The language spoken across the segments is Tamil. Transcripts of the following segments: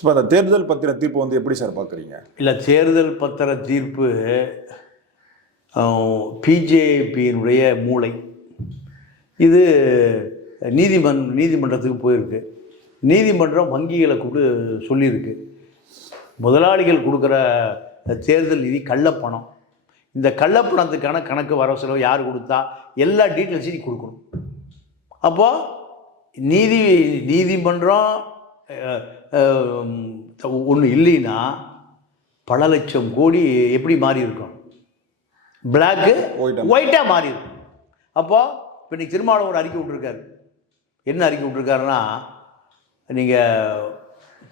இப்போ அந்த தேர்தல் பத்திர தீர்ப்பு வந்து எப்படி சார் பார்க்குறீங்க? இல்லை, தேர்தல் பத்திர தீர்ப்பு பிஜேபியினுடைய மூளை இது நீதிமன்றத்துக்கு போயிருக்கு. நீதிமன்றம் வங்கிகளை கூப்பிட்டு சொல்லியிருக்கு, முதலாளிகள் கொடுக்குற தேர்தல் நிதி கள்ளப்பணம், இந்த கள்ளப்பணத்துக்கான கணக்கு வரவு செலவு யார் கொடுத்தா எல்லா டீட்டெயில்ஸையும் நீ கொடுக்கணும். அப்போது நீதிமன்றம் ஒன்று இல்லைன்னா பல லட்சம் கோடி எப்படி மாறி இருக்கும், பிளாக்கு ஒயிட்டாக மாறி இருக்கும். அப்போது இப்போ இன்றைக்கி திருமாவளவன் ஒரு அறிக்கை விட்டுருக்காரு. என்ன அறிக்கை விட்டுருக்காருன்னா, நீங்கள்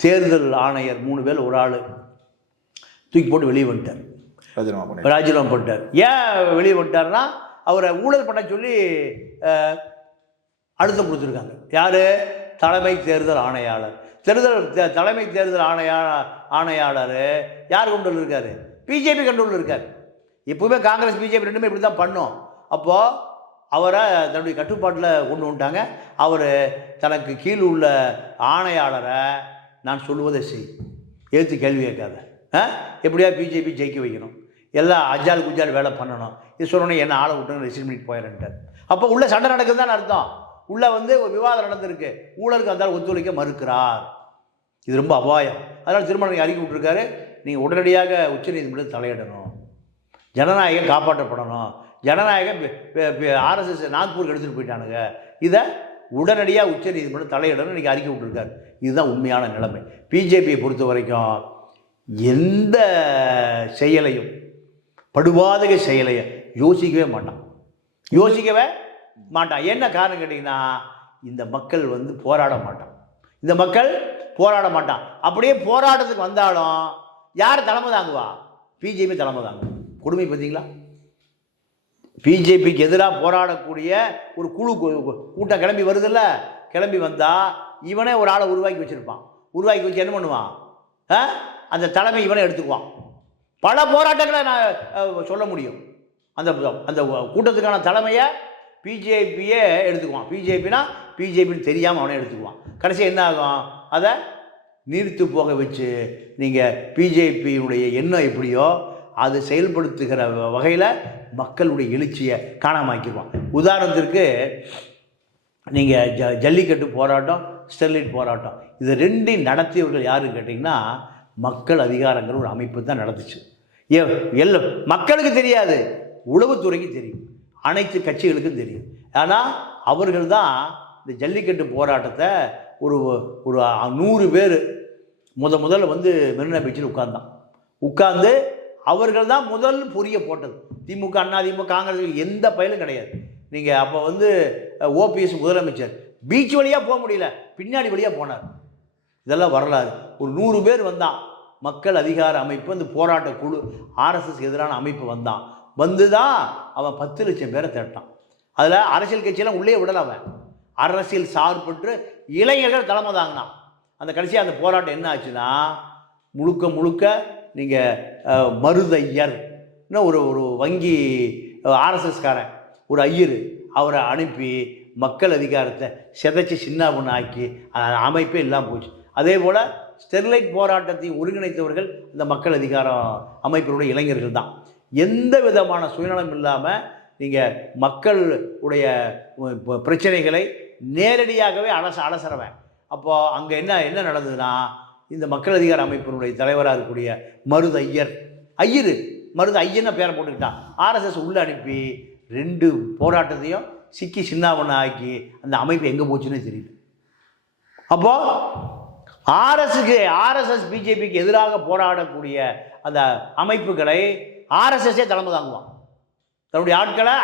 தேர்தல் ஆணையர் 3 பேர் ஒரு ஆள் தூக்கி போட்டு வெளியே வந்துட்டார், ராஜினாமா பண்ணிட்டார். ஏன் வெளியே வந்துட்டார்னா, அவரை ஊழல் பண்ண சொல்லி அழுத்தம் கொடுத்துருக்காங்க. யார்? தலைமை தேர்தல் ஆணையாளர். தலைமை தேர்தல் ஆணையாளர் யார் கண்ட்ரோல் இருக்கார்? பிஜேபி கண்ட்ரோல் இருக்கார். எப்பவுமே காங்கிரஸ் பிஜேபி ரெண்டுமே இப்படி தான் பண்ணோம். அப்போது அவரை தன்னுடைய கட்டுப்பாட்டில் கொண்டு வந்துட்டாங்க. அவர் தனக்கு கீழ் உள்ள ஆணையாளரை நான் சொல்லுவதை செய், ஏற்று கேள்வி கேட்காத, எப்படியா பிஜேபி ஜெயிக்க வைக்கணும், எல்லாம் அஜால் குஜால் வேலை பண்ணணும், இது சொன்னோன்னே என்ன ஆளை விட்டுன்னு ரிசைன் பண்ணிட்டு போயிடன்ட்டார். அப்போ உள்ள சண்டை நடக்குதுன்னு அர்த்தம். உள்ள ஒரு விவாதம் நடந்திருக்கு, ஊழலுக்கு வந்தால் ஒத்துழைக்க மறுக்கிறார். இது ரொம்ப அபாயம். அதனால் திருமணம் அறிக்கை விட்டுருக்காரு, நீங்கள் உடனடியாக உச்சநீதிமன்றத்தில் தலையிடணும், ஜனநாயகம் காப்பாற்றப்படணும், ஜனநாயகம் ஆர்எஸ்எஸ் நாக்பூருக்கு எடுத்துகிட்டு போயிட்டானுங்க, இதை உடனடியாக உச்சநீதிமன்றம் தலையிடணும் இன்றைக்கி அறிக்கை விட்டுருக்காரு. இதுதான் உண்மையான நிலைமை. பிஜேபியை பொறுத்த வரைக்கும் எந்த செயலையும், படுபாதக செயலையும் யோசிக்கவே மாட்டான். என்ன காரணம் கேட்டிங்கன்னா, இந்த மக்கள் போராட மாட்டான். அப்படியே போராட்டத்துக்கு வந்தாலும் யார் தலைமை தாங்குவா? பிஜேபி தலைமை தாங்கும். கொடுமை பார்த்தீங்களா? பிஜேபிக்கு எதிராக போராடக்கூடிய ஒரு குழு கூட்டம் கிளம்பி வருதில்ல, கிளம்பி வந்தால் இவனே ஒரு ஆளை உருவாக்கி வச்சு என்ன பண்ணுவான்? அந்த தலைமை இவனை எடுத்துக்குவான். பல போராட்டங்களை நான் சொல்ல முடியும். அந்த கூட்டத்துக்கான தலைமையை பிஜேபியே எடுத்துக்குவான். பிஜேபின்னு தெரியாமல் அவனே எடுத்துக்குவான். கடைசி என்ன ஆகும்? அதை நீர்த்து போக வச்சு நீங்கள் பிஜேபியினுடைய எண்ணம் எப்படியோ அது செயல்படுத்துகிற வகையில் மக்களுடைய எழுச்சியை காணாமாக்கிடுவான். உதாரணத்திற்கு நீங்கள் ஜல்லிக்கட்டு போராட்டம், ஸ்டெர்லைட் போராட்டம், இது ரெண்டையும் நடத்தியவர்கள் யாருன்னு கேட்டிங்கன்னா, மக்கள் அதிகாரங்கிற ஒரு அமைப்பு தான் நடந்துச்சு. மக்களுக்கு தெரியாது, உளவுத்துறைக்கு தெரியும், அனைத்து கட்சிகளுக்கும் தெரியும். ஆனால் அவர்கள் தான் இந்த ஜல்லிக்கட்டு போராட்டத்தை ஒரு 100 பேர் முதல்ல மெரினா பீச்சில் உட்கார்ந்து அவர்கள் தான் முதல் பொரிய போட்டது. திமுக, அதிமுக, காங்கிரஸ் எந்த பயலும் கிடையாது. நீங்கள் அப்போ ஓபிஎஸ் முதலமைச்சர் பீச் வழியாக போக முடியல, பின்னாடி வழியாக போனார். இதெல்லாம் வரலாறு. ஒரு 100 பேர் வந்தான், மக்கள் அதிகார அமைப்பு, அந்த போராட்ட குழு, ஆர்எஸ்எஸ் எதிரான அமைப்பு வந்து தான் அவன் 10 லட்சம் பேரை திரட்டான். அதில் அரசியல் கட்சியெல்லாம் உள்ளே விடல. அவன் அரசியல் சார்பற்று இளைஞர்கள் தலைமை தாங்கினான். அந்த கடைசியாக அந்த போராட்டம் என்ன ஆச்சுன்னா, முழுக்க நீங்கள் மருதையர் ஒரு வங்கி ஆர்எஸ்எஸ்காரன், ஒரு ஐயர், அவரை அனுப்பி மக்கள் அதிகாரத்தை சிதைச்சி சின்ன பொண்ணு ஆக்கி அமைப்பே இல்லாமல் போச்சு. அதே போல் ஸ்டெர்லைட் போராட்டத்தை ஒருங்கிணைத்தவர்கள் இந்த மக்கள் அதிகாரம் அமைப்பினுடைய இளைஞர்கள் தான். எந்த விதமான சுயநலம் இல்லாமல் நீங்கள் மக்களுடைய பிரச்சனைகளை நேரடியாகவே அலசறவேன். அப்போது அங்கே என்ன நடந்ததுன்னா, இந்த மக்கள் அதிகார அமைப்பினுடைய தலைவராக இருக்கக்கூடிய மருது ஐயனை பேரை போட்டுக்கிட்டான். ஆர்எஸ்எஸ் உள்ளே அனுப்பி 2 போராட்டத்தையும் சிக்கி சின்னாவண்ண ஆக்கி அந்த அமைப்பு எங்கே போச்சுன்னே தெரியல. அப்போது ஆர்எஸ்எஸ் பிஜேபிக்கு எதிராக போராடக்கூடிய அந்த அமைப்புகளை ஆர்எஸ்எஸ்ஸே தலைமை தாங்குவான். தன்னுடைய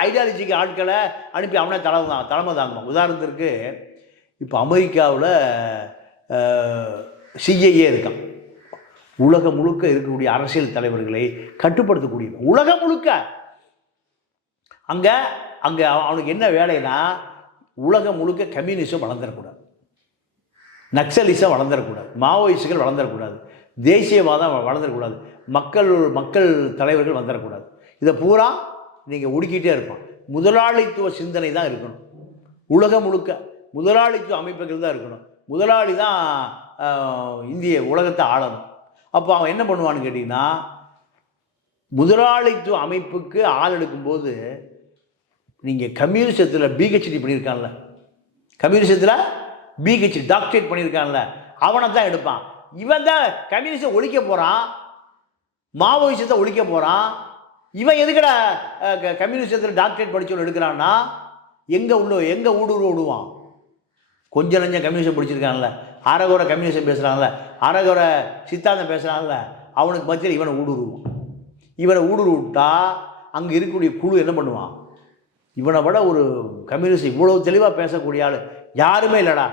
ஐடியாலஜிக்கு ஆட்களை அனுப்பி அவனே தலைமை தாங்குவான். உதாரணத்திற்கு இப்போ அமெரிக்காவில் சிஐஏ இருக்கான். உலகம் முழுக்க இருக்கக்கூடிய அரசியல் தலைவர்களை கட்டுப்படுத்தக்கூடிய உலகம் முழுக்க. அங்கே அவனுக்கு என்ன வேலைன்னா, உலகம் முழுக்க கம்யூனிசம் வளர்ந்துடக்கூடாது, நக்சலிசம் வளர்ந்துடக்கூடாது, மாவோயிஸ்டுகள் வளர்ந்துடக்கூடாது, தேசியவாதம் வளர்ந்துடக்கூடாது, மக்கள் தலைவர்கள் வந்துடக்கூடாது. இதை பூரா நீங்கள் ஒடுக்கிட்டே இருப்பான். முதலாளித்துவ சிந்தனை தான் இருக்கணும். உலகம் முழுக்க முதலாளித்துவ அமைப்புகள் தான் இருக்கணும். முதலாளி தான் இந்திய உலகத்தை ஆளணும். அப்போ அவன் என்ன பண்ணுவான்னு கேட்டிங்கன்னா, முதலாளித்துவ அமைப்புக்கு ஆள் எடுக்கும்போது நீங்கள் கம்யூனிசத்தில் பிஹெச்டி பண்ணியிருக்கான்ல, கம்யூனிசத்தில் பிஹெச்டி டாக்டரேட் பண்ணியிருக்கான்ல, அவனை தான் எடுப்பான். இவன் தான் கம்யூனிஸ்டை ஒழிக்க போகிறான், மாவோயிசத்தை ஒழிக்க போகிறான். இவன் எதுக்கடா கம்யூனிஸ்டத்தில் டாக்டரேட் படித்தவன் எடுக்கிறான்னா எங்கே ஊடுருவ விடுவான்? கொஞ்சம் நஞ்சம் கம்யூனிஸ்டம் பிடிச்சிருக்கான்ல, அரைகுறை கம்யூனிஸ்டம் பேசுகிறான்ல, அரைகுறை சித்தாந்தம் பேசுகிறான்ல, அவனுக்கு மத்தியில் இவனை ஊடுருவான். இவனை ஊடுருவிட்டா அங்கே இருக்கக்கூடிய குழு என்ன பண்ணுவான்? இவனை விட ஒரு கம்யூனிஸ்ட் இவ்வளோ தெளிவாக பேசக்கூடிய ஆள் யாருமே இல்லைடா,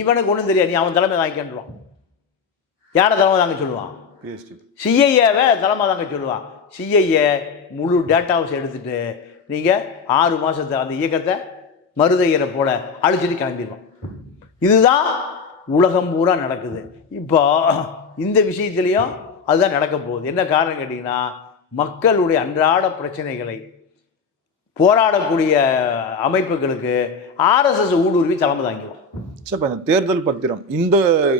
இவனுக்கு ஒன்றும் தெரியாது, நீ அவன் தலைமை தாங்கின்றான். யாரை தலைமை தாங்க சொல்லுவான்? சிஐஏவை தலைமை தாங்க சொல்லுவான். சிஐஏ முழு டேட்டாவை எடுத்துகிட்டு நீங்கள் 6 மாதத்தை அந்த இயக்கத்தை மருதையரை போல அழிச்சிட்டு கிளம்பிடுவான். இதுதான் உலகம் பூரா நடக்குது. இப்போ இந்த விஷயத்துலேயும் அதுதான் நடக்க போகுது. என்ன காரணம் கேட்டிங்கன்னா, மக்களுடைய அன்றாட பிரச்சனைகளை போராடக்கூடிய அமைப்புகளுக்கு ஆர்எஸ்எஸ் ஊடுருவி தலைமை தாங்கிடும். சார், இப்போ இந்த தேர்தல் பத்திரம்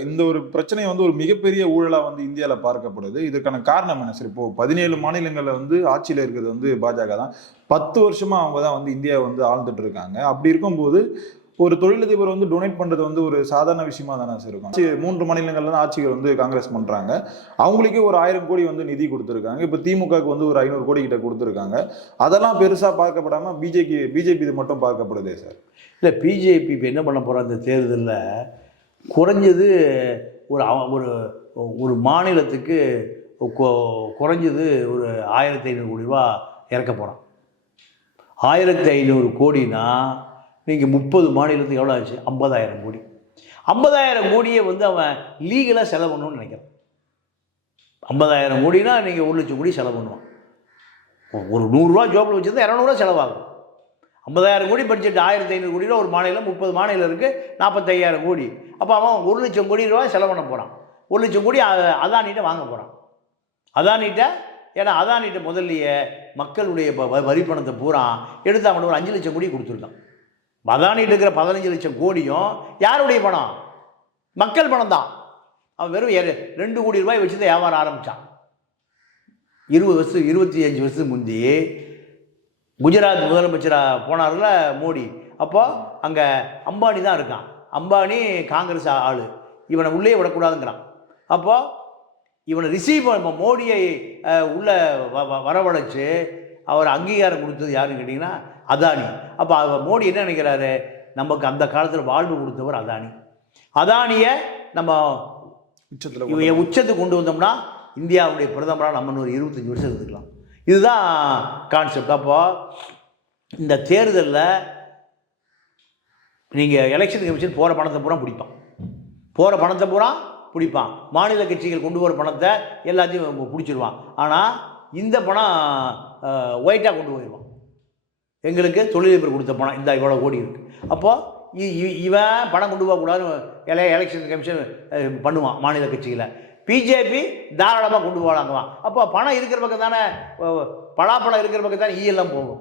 இந்த ஒரு பிரச்சனை வந்து ஒரு மிகப்பெரிய ஊழலாக வந்து இந்தியாவில் பார்க்கப்படுது. இதுக்கான காரணம் என்ன சார்? இப்போது 17 மாநிலங்களில் வந்து ஆட்சியில் இருக்கிறது வந்து பாஜக தான். 10 வருஷமாக அவங்க தான் வந்து இந்தியாவை வந்து ஆழ்ந்துட்டு இருக்காங்க. அப்படி இருக்கும்போது ஒரு தொழிலதிபர் வந்து டொனேட் பண்ணுறது வந்து ஒரு சாதாரண விஷயமா தானே சார் இருக்கும்? 3 மாநிலங்கள்ல தான் ஆட்சிகள் வந்து காங்கிரஸ் பண்ணுறாங்க. அவங்களுக்கே ஒரு 1000 கோடி வந்து நிதி கொடுத்துருக்காங்க. இப்போ திமுகவுக்கு வந்து ஒரு 500 கோடி கிட்ட கொடுத்துருக்காங்க. அதெல்லாம் பெருசாக பார்க்கப்படாமல் பிஜேபி இது மட்டும் பார்க்கப்படுதே சார். இல்லை, பிஜேபி இப்போ என்ன பண்ண போகிற அந்த தேர்தலில் குறைஞ்சது ஒரு மாநிலத்துக்கு குறைஞ்சது ஒரு 1500 கோடி ரூபா இறக்க போகிறான். 1500 கோடினா நீங்கள் 30 மாநிலத்துக்கு எவ்வளோ ஆச்சு? 50,000 கோடி. 50,000 கோடியை வந்து அவன் லீகலாக செலவு பண்ணணும்னு நினைக்கிறான். 50,000 கோடினா நீங்கள் 1,00,000 கோடி செலவு பண்ணுவான். ஒரு 100 ரூபா ஜோப்பில் வச்சுருந்தா 200 ரூபா செலவாகும். 50,000 கோடி பட்ஜெட், 1500 கோடி ரூபா ஒரு மாநிலம், 30 மாநிலம் இருக்குது, 45,000 கோடி. அப்போ அவன் 1,00,000 கோடி ரூபா செலவு பண்ண போகிறான். 1,00,000 கோடி அதானிட்ட வாங்க போகிறான். அதானிட்ட, ஏன்னா அதானிட்ட முதல்லையே மக்களுடைய வரி பணத்தை பூரா எடுத்து அவன் ஒரு 5,00,000 கோடி கொடுத்துருக்கான். அதானிட்டு இருக்கிற 15,00,000 கோடியும் யாருடைய பணம்? மக்கள் பணம் தான். அவன் வெறும் 2 கோடி ரூபாய் வச்சு தான் வியாபாரம் ஆரம்பித்தான். 25 வருஷத்துக்கு முந்தி குஜராத் முதலமைச்சராக போனார்ல மோடி. அப்போது அங்கே அம்பானி தான் இருக்கான். அம்பானி காங்கிரஸ் ஆள், இவனை உள்ளே விடக்கூடாதுங்கிறான். அப்போது இவனை ரிசீவ் மோடியை உள்ள வரவழைச்சு அவர் அங்கீகாரம் கொடுத்தது யாருன்னு கேட்டிங்கன்னா அதானி. அப்போ மோடி என்ன நினைக்கிறாரு? நமக்கு அந்த காலத்தில் வாழ்வு கொடுத்தவர் அதானி. அதானியை நம்ம உச்சத்துக்கு கொண்டு வந்தோம்னா இந்தியாவுடைய பிரதமராக நம்ம ஒரு 25 வருஷம் இருந்துக்கலாம். இதுதான் கான்செப்ட். அப்போ இந்த தேர்தலில் நீங்கள் எலெக்ஷன் கமிஷன் போகிற பணத்தை பூரா பிடிப்பான். மாநில கட்சிகள் கொண்டு வர பணத்தை எல்லாத்தையும் பிடிச்சிருவான். ஆனால் இந்த பணம் ஒயிட்டாக கொண்டு போயிடுவான். எங்களுக்கு தொழிலதிபர் கொடுத்த பணம் இந்த இவ்வளோ கோடி இருக்குது. அப்போது இவன் பணம் கொண்டு போகக்கூடாதுன்னு எலெக்ஷன் கமிஷன் பண்ணுவான் மாநில கட்சிகளை. பிஜேபி தாராளமாக கொண்டு போகலாங்குவான். அப்போ பணம் இருக்கிற பக்கம் தானே, பலாப்பழம் இருக்கிற பக்கம் தானே ஈயெல்லாம் போகும்.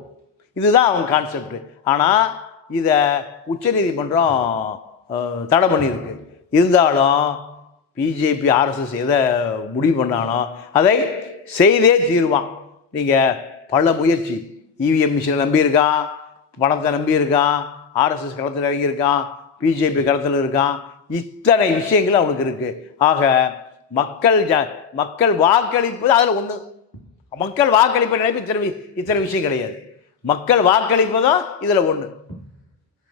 இதுதான் அவன் கான்செப்ட். ஆனால் இதை உச்சநீதிமன்றம் தடை பண்ணியிருக்கு. இருந்தாலும் பிஜேபி ஆர்எஸ்எஸ் எதை முடிவு பண்ணானோ அதை செய்தே தீருவான். நீங்கள் பல முயற்சி, இவிஎம் மிஷினை நம்பியிருக்கான், பணத்தை நம்பியிருக்கான், ஆர்எஸ்எஸ் களத்தில் இறங்கியிருக்கான், பிஜேபி களத்தில் இருக்கான், இத்தனை விஷயங்கள் அவனுக்கு இருக்குது. ஆக மக்கள் வாக்களிப்பது அதில் ஒன்று. மக்கள் வாக்களிப்பை நினைப்பு இத்தனை விஷயம் கிடையாது. மக்கள் வாக்களிப்பதும் இதில் ஒன்று.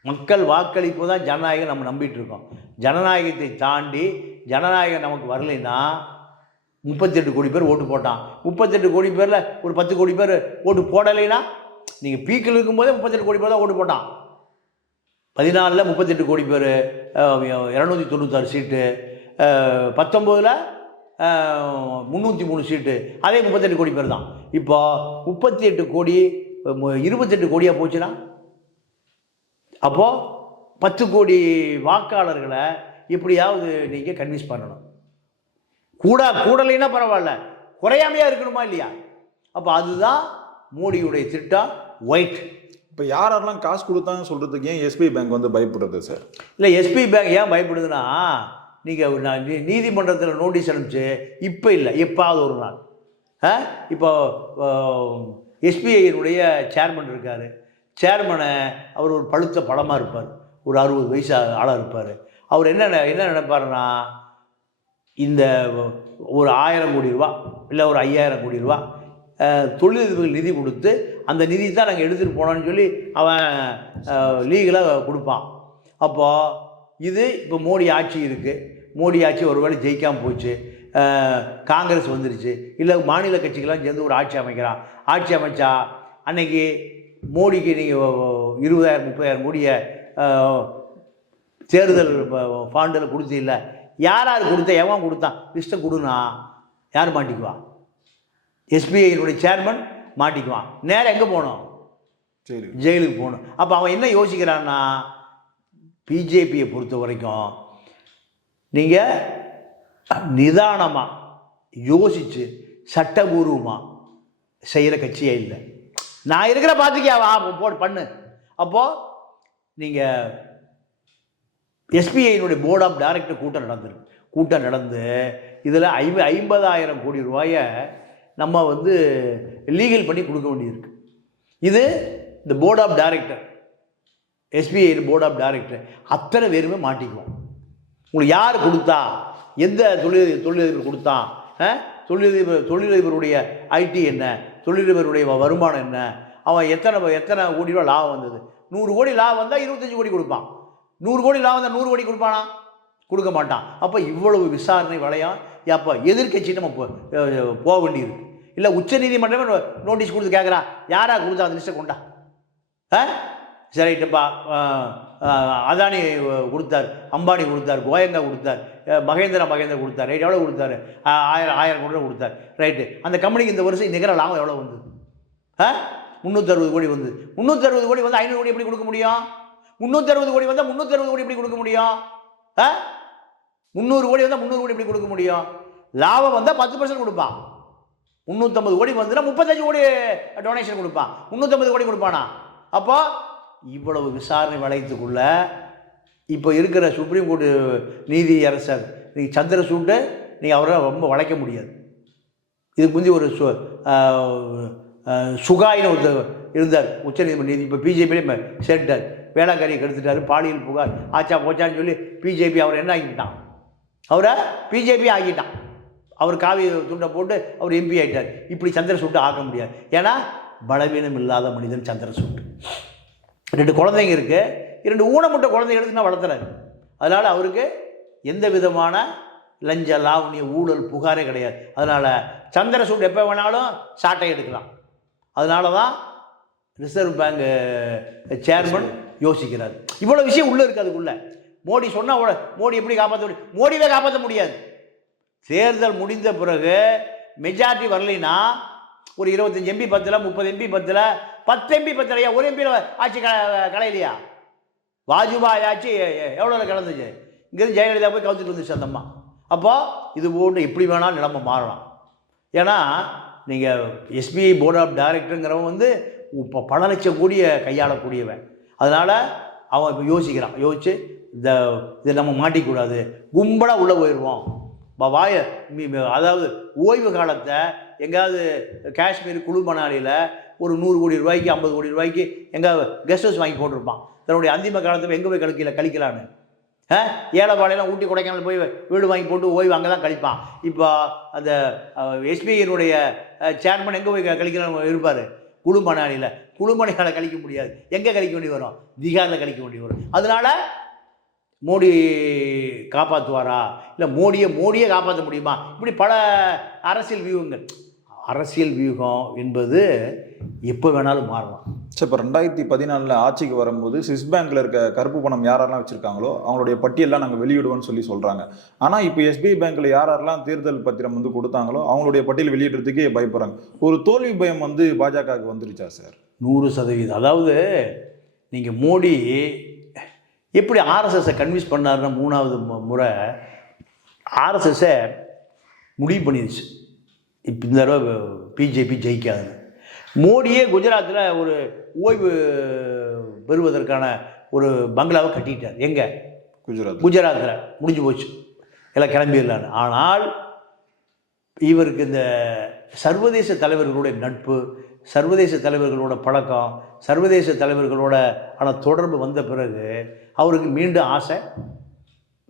மக்கள் வாக்களிப்பு தான் ஜனநாயகம் நம்ம நம்பிட்டு இருக்கோம். ஜனநாயகத்தை தாண்டி ஜனநாயகம் நமக்கு வரலைன்னா 38 கோடி பேர் ஓட்டு போட்டான். 38 கோடி பேரில் ஒரு 10 கோடி பேர் ஓட்டு போடலைன்னா, நீங்கள் பீக்கில் இருக்கும்போதே 38 கோடி பேர் தான் ஓட்டு போட்டான். 14 38 கோடி பேர், 296 சீட்டு, 19 303 சீட்டு, அதே 38 கோடி பேர் தான். இப்போ 38 கோடி 28 கோடியாக போச்சுன்னா, அப்போது 10 கோடி வாக்காளர்களை எப்படியாவது நீங்கள் கன்வின்ஸ் பண்ணணும். கூடலைன்னா பரவாயில்ல, குறையாமையாக இருக்கணுமா இல்லையா? அப்போ அதுதான் மோடியுடைய திட்டம் ஒயிட். இப்போ யாரெல்லாம் காசு கொடுத்தாங்கன்னு சொல்கிறதுக்கு ஏன் எஸ்பிஐ பேங்க் வந்து பயப்படுறது சார்? இல்லை, எஸ்பிஐ பேங்க் ஏன் பயப்படுதுன்னா, நீங்கள் நீதிமன்றத்தில் நோட்டீஸ் அனுப்பிச்சு இப்போ இல்லை எப்பாவது ஒரு நாள் இப்போ எஸ்பிஐயினுடைய சேர்மன் இருக்கார். சேர்மனை அவர் ஒரு பழுத்த பழமாக இருப்பார், ஒரு 60 வயசு ஆளாக இருப்பார். அவர் என்ன நினைப்பாருன்னா, இந்த ஒரு 1000 கோடி ரூபா இல்லை ஒரு 5000 கோடி ரூபா தொழிலதிபர்கள் நிதி கொடுத்து அந்த நிதி தான் நாங்கள் எடுத்துகிட்டு போனோன்னு சொல்லி அவன் லீகலாக கொடுப்பான். அப்போது இது இப்போ மோடி ஆட்சி இருக்குது, மோடி ஆட்சி ஒரு வேளை ஜெயிக்காமல் போச்சு, காங்கிரஸ் வந்துருச்சு, இல்லை மாநில கட்சிகள்லாம் சேர்ந்து ஒரு ஆட்சி அமைக்கிறான். ஆட்சி அமைச்சா அன்னைக்கு மோடிக்கு நீங்கள் 20,000-30,000 கோடியை தேர்தல் ஃபாண்டில் கொடுத்தீல்ல, யார் கொடுத்தா, எவன் கொடுத்தான் லிஸ்ட்டை கொடுனா யார் மாட்டிக்குவா? எஸ்பிஐனுடைய சேர்மன் மாட்டிக்குவான். நேரம் எங்கே போகணும்? ஜெயிலுக்கு போகணும். அப்போ அவன் என்ன யோசிக்கிறான்னா, பிஜேபியை பொறுத்த வரைக்கும் நீங்கள் நிதானமாக யோசித்து சட்டபூர்வமாக செய்கிற கட்சியே இல்லை. நான் இருக்கிற பார்த்துக்கியா வா போட்டு பண்ணு. அப்போது நீங்கள் எஸ்பிஐனுடைய போர்ட் ஆஃப் டைரக்டர் கூட்டம் நடந்து இதில் 50,000 கோடி ரூபாயை நம்ம லீகல் பண்ணி கொடுக்க வேண்டியிருக்கு. இது இந்த board of director, SBI board of director அத்தனை பேருமே மாட்டிக்குவோம். உங்களுக்கு யார் கொடுத்தா, எந்த தொழிலதிபர் கொடுத்தான், தொழிலதிபருடைய ஐடி என்ன, தொழிலதிபருடைய வருமானம் என்ன, அவன் எத்தனை கோடி ரூபா லாபம் வந்தது. 100 கோடி லாபம் வந்தால் 25 கோடி கொடுப்பான். 100 கோடி லாபம் வந்தால் 100 கோடி கொடுப்பானா? கொடுக்க மாட்டான். அப்போ இவ்வளவு விசாரணை வளையம். அப்போ எதிர்கட்சி நம்ம போக வேண்டியிருக்கு. இல்லை உச்சநீதிமன்றமே நோட்டீஸ் கொடுத்து கேட்குறா, யாரா கொடுத்தா அந்த லிஸ்ட்டை கொண்டா. சரிட்டுப்பா, அதானி கொடுத்தார், அம்பானி கொடுத்தார், கோயங்கா கொடுத்தார், மகேந்திரா கொடுத்தார், ரைட் எவ்வளோ கொடுத்தாரு? 1000 கோடி ரூபா கொடுத்தார். ரைட்டு. அந்த கம்பெனிக்கு இந்த வருஷம் நிகர லாபம் எவ்வளோ வந்தது? 360 கோடி வந்து 360 கோடி வந்து 500 கோடி எப்படி கொடுக்க முடியும்? 360 கோடி வந்தால் 360 கோடி எப்படி கொடுக்க முடியும்? 300 கோடி வந்தால் 300 கோடி எப்படி கொடுக்க முடியும்? லாபம் வந்தால் 10% கொடுப்பான். 350 கோடி வந்துன்னா 35 கோடி டொனேஷன் கொடுப்பான். 350 கோடி கொடுப்பானா? அப்போ இவ்வளவு விசாரணை வளையத்துக்குள்ள இப்போ இருக்கிற சுப்ரீம் கோர்ட்டு நீதி அரசர் நீங்கள் சந்திரசூட்டை நீங்கள் அவரை ரொம்ப வளைக்க முடியாது. இதுக்கு முந்தி ஒரு சுகாயின்னு ஒருத்தர் இருந்தார் உச்சநீதிமன்ற நீதி, இப்போ பிஜேபியிலே சேர்ந்தார். வேளாங்கண்ணியை கெடுத்துட்டார், பாலியல் புகார் ஆச்சா போச்சான்னு சொல்லி பிஜேபி அவரை என்ன ஆக்கிட்டான்? அவரை பிஜேபி ஆக்கிட்டான். அவர் காவி துண்டை போட்டு அவர் எம்பி ஆகிட்டார். இப்படி சந்திரசூட்டை ஆக்க முடியாது. ஏன்னா பலவீனம் இல்லாத மனிதன் சந்திரசூட்டு. 2 குழந்தைங்க இருக்குது, 2 ஊனமுட்ட குழந்தைங்க எடுத்து நான் வளர்த்துறாரு. அதனால் அவருக்கு எந்த விதமான லஞ்ச லாவணிய ஊழல் புகாரே கிடையாது. அதனால் சந்திரசூட் எப்போ வேணாலும் சாட்டை எடுக்கலாம். அதனால தான் ரிசர்வ் பேங்க் சேர்மன் யோசிக்கிறார். இவ்வளோ விஷயம் உள்ளே இருக்குது. அதுக்குள்ளே மோடி சொன்னால் மோடி எப்படி காப்பாற்ற முடியும்? மோடியே காப்பாற்ற முடியாது. தேர்தல் முடிந்த பிறகு மெஜாரிட்டி வரலைன்னா ஒரு 25 MP 10, 30 MP 10, 10 MP 10, ஒரு MP ஆட்சி கலையிலையா? வாஜ்பாய் ஆட்சி எவ்வளோ கலந்துச்சு? இங்கேருந்து ஜெயலலிதா போய் கவுத்துட்டு வந்துச்சு அந்த அம்மா. அப்போ இது போன்று எப்படி வேணாலும் நிலைமை மாறலாம். ஏன்னா நீங்கள் எஸ்பிஐ போர்ட் ஆஃப் டைரக்டருங்கிறவன் இப்போ பல லட்சம் கோடியை கையாளக்கூடியவன். அதனால் அவன் இப்போ யோசிச்சு இதை நம்ம மாட்டிக்கூடாது, கும்பலாக உள்ளே போயிடுவோம். அதாவது ஓய்வு காலத்தை எங்கேயாவது காஷ்மீர் குழு மணாலியில் ஒரு 100 கோடி ரூபாய்க்கு 50 கோடி ரூபாய்க்கு எங்கேயாவது கெஸ்ட் ஹவுஸ் வாங்கி போட்டிருப்பான். தன்னுடைய அந்திம காலத்தில் எங்கே போய் கழிக்கலான்னு ஏழைப்பாளையெல்லாம் ஊட்டி கொடைக்கானல் போய் வீடு வாங்கி போட்டு ஓய்வு அங்கே தான் கழிப்பான். இப்போ அந்த எஸ்பிஐனுடைய சேர்மன் எங்கே போய் கழிக்கலாம் இருப்பார்? குழு மணாலியில். குழு மணாலியில் கழிக்க முடியாது. எங்கே கழிக்க வேண்டி வரும்? திகாரில் கழிக்க வேண்டி வரும். அதனால் மோடி காப்பாற்றுவாரா, இல்லை மோடியை காப்பாற்ற முடியுமா? இப்படி பல அரசியல் வியூகங்கள். அரசியல் வியூகம் என்பது எப்போ வேணாலும் மாறலாம். சரி, இப்போ 2014 ஆட்சிக்கு வரும்போது ஸ்விஸ் பேங்க்கில் இருக்க கருப்பு பணம் யாரெல்லாம் வச்சுருக்காங்களோ அவங்களுடைய பட்டியலாம் நாங்கள் வெளியிடுவோம்னு சொல்கிறாங்க. ஆனால் இப்போ எஸ்பிஐ பேங்க்கில் யாரெல்லாம் தேர்தல் பத்திரம் கொடுத்தாங்களோ அவங்களுடைய பட்டியல் வெளியிடுறதுக்கே பயப்படுறாங்க. ஒரு தோல்வி பயம் பாஜகவுக்கு வந்துருச்சா சார்? 100%. அதாவது நீங்கள் மோடி எப்படி ஆர்எஸ்எஸை கன்வின்ஸ் பண்ணாருன்னா 3வது முறை ஆர்எஸ்எஸை முடிவு பண்ணிடுச்சு இப்போ இந்த தடவை பிஜேபி ஜெயிக்காதுன்னு. மோடியே குஜராத்தில் ஒரு ஓய்வு பெறுவதற்கான ஒரு பங்களாவை கட்டிட்டார். எங்கே? குஜராத்தில். முடிஞ்சு போச்சு. எல்லாம் கிளம்பிடலான்னு. ஆனால் இவருக்கு இந்த சர்வதேச தலைவர்களுடைய நட்பு, சர்வதேச தலைவர்களோட பழக்கம், சர்வதேச தலைவர்களோட தொடர்பு வந்த பிறகு அவருக்கு மீண்டும் ஆசை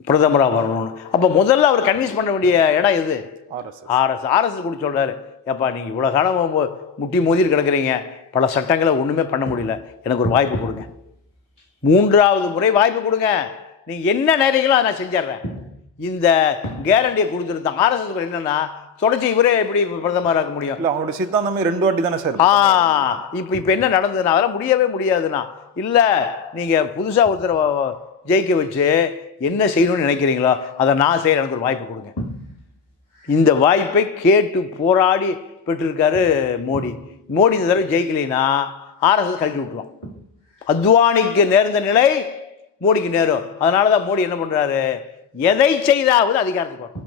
பிரதமராக வரணும்னு. அப்போ முதல்ல அவர் கன்வின்ஸ் பண்ண வேண்டிய இடம் எது? ஆர்எஸ் கூட சொல்கிறாரு, ஏப்பா நீங்கள் இவ்வளோ காலம் முட்டி மோதிட்டு கிடக்குறீங்க, பல சட்டங்களை ஒன்றுமே பண்ண முடியல, எனக்கு ஒரு வாய்ப்பு கொடுங்க, 3வது முறை வாய்ப்பு கொடுங்க, நீங்கள் என்ன நேரங்களோ அதை நான் செஞ்சிட்றேன். இந்த கேரண்டியை கொடுத்துருந்தான். ஆர்எஸ்எஸ் என்னென்னா தொடர்ச்சி இவரே எப்படி பிரதமராக இருக்க முடியும்? இல்லை, அவங்களுடைய சித்தாந்தமே 2 வாட்டி தானே சார். இப்போ என்ன நடந்ததுன்னா அதெல்லாம் முடியவே முடியாதுண்ணா. இல்லை, நீங்கள் புதுசாக ஒருத்தரை ஜெயிக்க வச்சு என்ன செய்யணும்னு நினைக்கிறீங்களோ அதை நான் செய்ய எனக்கு ஒரு வாய்ப்பு கொடுங்க. இந்த வாய்ப்பை கேட்டு போராடி பெற்றிருக்காரு மோடி. இந்த தடவை ஜெயிக்கலைன்னா ஆர்எஸ்எஸ் கழட்டி விட்டுருவான். அத்வானிக்கு நேர்ந்த நிலை மோடிக்கு நேரும். அதனால தான் மோடி என்ன பண்ணுறாரு, எதை செய்தாவது அதிகாரத்துக்கு வரணும்.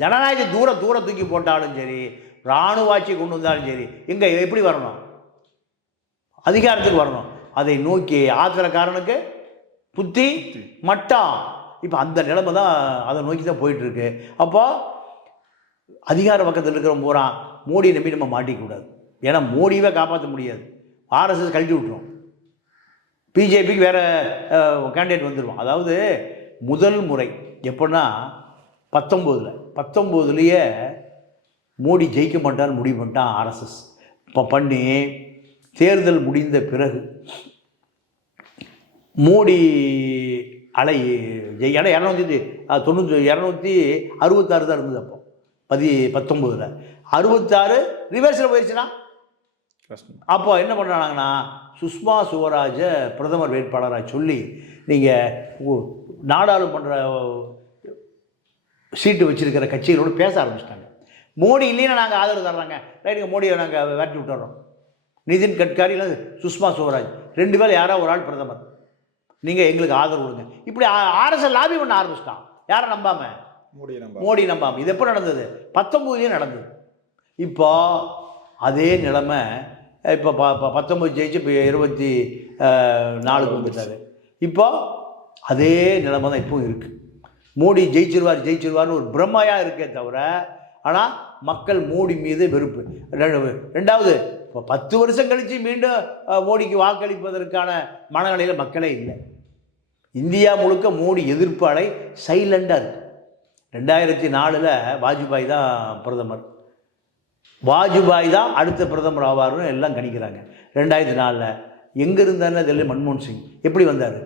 ஜனநாயக தூர தூக்கி போட்டாலும் சரி, இராணுவ ஆட்சி கொண்டு வந்தாலும் சரி, எங்கே எப்படி வரணும்? அதிகாரத்துக்கு வரணும். அதை நோக்கி ஆத்திரக்காரனுக்கு புத்தி மட்டம். இப்போ அந்த நிலைமை தான், அதை நோக்கி தான் போயிட்டுருக்கு. அப்போ அதிகார பக்கத்தில் இருக்கிற போகிறான் மோடியை நம்பி நம்ம மாட்டிக்கூடாது. ஏன்னா மோடியவே காப்பாற்ற முடியாது, ஆர்எஸ்எஸ் கழட்டி விட்டுரும், பிஜேபிக்கு வேறு கேண்டிடேட் வந்துடுவோம். அதாவது முதல் முறை எப்படின்னா 19லேயே மோடி ஜெயிக்க மாட்டான்னு முடிவு பண்ணிட்டான் ஆர்எஸ்எஸ். இப்போ பண்ணி தேர்தல் முடிந்த பிறகு மோடி அலை 266 தான் இருந்தது. அப்போ 19ல் 66 ரிவர்ஸில் போயிடுச்சுன்னா அப்போ என்ன பண்ணுறாங்கன்னா சுஷ்மா சுவராஜை பிரதமர் வேட்பாளராக சொல்லி நீங்கள் நாடாளுமன்ற சீட்டு வச்சுருக்கிற கட்சிகளோடு பேச ஆரம்பிச்சிட்டாங்க. மோடி இல்லைன்னா நாங்கள் ஆதரவு தர்றாங்க, ரைட்டுங்க, மோடியை நாங்கள் விரட்டி விட்டுறோம். நிதின் கட்காரி இல்லை சுஷ்மா சுவராஜ் 2 பேர் யாராவது ஒரு ஆள் பிரதமர், நீங்கள் எங்களுக்கு ஆதரவு கொடுங்க. இப்படி ஆர்எஸ்எஸ் லாபி பண்ண ஆரம்பிச்சிட்டான். யாரை நம்பாமல்? மோடி நம்பாமல். இது எப்போ நடந்தது? 19லேயே நடந்தது. இப்போ அதே நிலைமை இப்போ 19 ஜெயிச்சு இப்போ 24க்கு வந்துட்டாரு. இப்போ அதே நிலைமை தான் இப்போவும் இருக்குது. மோடி ஜெயிச்சிருவார்னு ஒரு பிரம்மையாக இருக்கே தவிர, ஆனால் மக்கள் மோடி மீது வெறுப்பு. 2வது இப்போ 10 வருஷம் கழித்து மீண்டும் மோடிக்கு வாக்களிப்பதற்கான மனநிலையில் மக்களே இல்லை. இந்தியா முழுக்க மோடி எதிர்ப்பு அலை சைலண்டாக இருக்குது. 2004ல் வாஜ்பாய் தான் பிரதமர், வாஜ்பாய் தான் அடுத்த பிரதமர் ஆவார்னு எல்லாம் கணிக்கிறாங்க. 2004ல் எங்கே இருந்தாருன்னு தெரியல, மன்மோகன் சிங் எப்படி வந்தார்?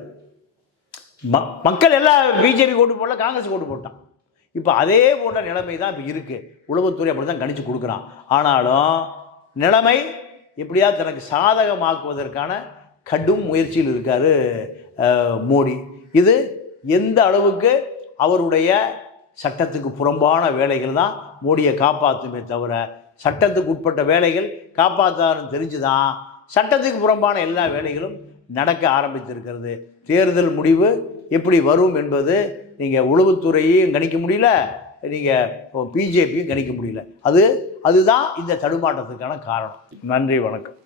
மக்கள் எல்லாம் பிஜேபி ஓட்டு போடல, காங்கிரஸ் ஓட்டு போட்டான். இப்போ அதே போன்ற நிலைமை தான் இப்போ இருக்குது. உளவுத்துறை அப்படி தான் கணிச்சு கொடுக்குறான். ஆனாலும் நிலைமை எப்படியா தனக்கு சாதகமாக்குவதற்கான கடும் முயற்சியில் இருக்கார் மோடி. இது எந்த அளவுக்கு அவருடைய சட்டத்துக்கு புறம்பான வேலைகள் தான் மோடியை காப்பாற்றுமே தவிர, சட்டத்துக்கு உட்பட்ட வேலைகள் காப்பாற்றாருன்னு தெரிஞ்சு தான் சட்டத்துக்கு புறம்பான எல்லா வேலைகளும் நடக்க ஆரம்பித்திருக்கிறது. தேர்தல் முடிவு எப்படி வரும் என்பது நீங்கள் உளவுத்துறையையும் கணிக்க முடியல, நீங்கள் பிஜேபியும் கணிக்க முடியல. அதுதான் இந்த தடுமாற்றத்துக்கான காரணம். நன்றி, வணக்கம்.